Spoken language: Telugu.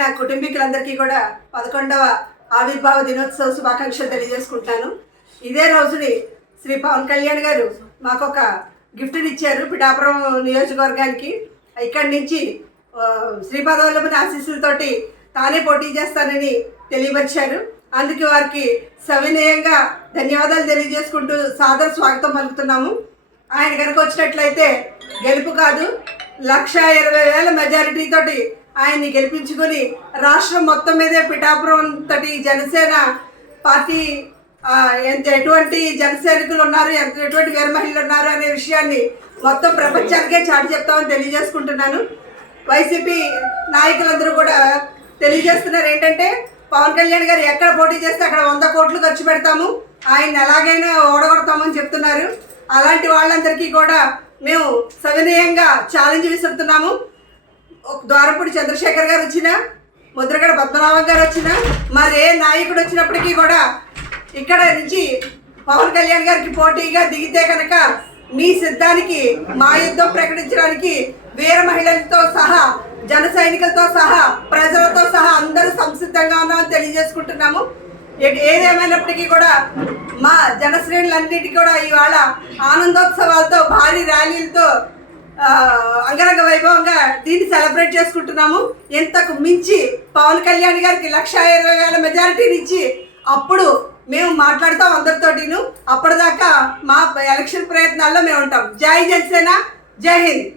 నా కుటుంబీకులందరికీ కూడా పదకొండవ ఆవిర్భావ దినోత్సవ శుభాకాంక్షలు తెలియజేసుకుంటాను. ఇదే రోజుని శ్రీ పవన్ కళ్యాణ్ గారు మాకు ఒక గిఫ్ట్ని ఇచ్చారు పిఠాపురం నియోజకవర్గానికి. ఇక్కడి నుంచి శ్రీ శ్రీపాదవల్లభని ఆశీస్సులతోటి తానే పోటీ చేస్తానని తెలియపరిచారు. అందుకే వారికి సవినయంగా ధన్యవాదాలు తెలియజేసుకుంటూ సాదర స్వాగతం పలుకుతున్నాము. ఆయన కనుక వచ్చినట్లయితే గెలుపు కాదు లక్ష ఇరవై వేల మెజారిటీతోటి ఆయన్ని గెలిపించుకొని రాష్ట్రం మొత్తం మీదే పిఠాపురం తటి జనసేన పార్టీ ఎంత ఎటువంటి జనసైనికులు ఉన్నారు ఎంత ఎటువంటి వీర మహిళలు ఉన్నారు అనే విషయాన్ని మొత్తం ప్రపంచానికే చాటి చెప్తామని తెలియజేసుకుంటున్నాను. వైసీపీ నాయకులందరూ కూడా తెలియజేస్తున్నారు ఏంటంటే పవన్ కళ్యాణ్ గారు ఎక్కడ పోటీ చేస్తే అక్కడ వంద కోట్లు ఖర్చు పెడతాము ఆయన ఎలాగైనా ఓడగొడతామని చెప్తున్నారు. అలాంటి వాళ్ళందరికీ కూడా మేము సవినయంగా ఛాలెంజ్ విసురుతున్నాము. ద్వారపూడి చంద్రశేఖర్ గారు వచ్చిన ముద్రగడ పద్మనాభం గారు వచ్చిన మరి ఏ నాయకుడు వచ్చినప్పటికీ కూడా ఇక్కడ నుంచి పవన్ కళ్యాణ్ గారికి పోటీగా దిగితే కనుక మీ సిద్ధానికి మా యుద్ధం ప్రకటించడానికి వీర మహిళలతో సహా జన సైనికులతో సహా ప్రజలతో సహా అందరూ సంసిద్ధంగా ఉన్నామని తెలియజేసుకుంటున్నాము. ఏదేమైనప్పటికీ కూడా మా జనశ్రేణులన్నిటికీ కూడా ఇవాళ ఆనందోత్సవాలతో భారీ ర్యాలీలతో అంగరంగ వైభవంగా దీన్ని సెలబ్రేట్ చేసుకుంటున్నాము. ఇంతకు మించి పవన్ కళ్యాణ్ గారికి లక్ష ఇరవై వేల మెజారిటీని ఇచ్చి అప్పుడు మేము మాట్లాడతాం అందరితోటిను. అప్పటిదాకా మా ఎలక్షన్ ప్రయత్నాల్లో మేము ఉంటాం. జై జనసేన జై హింద్.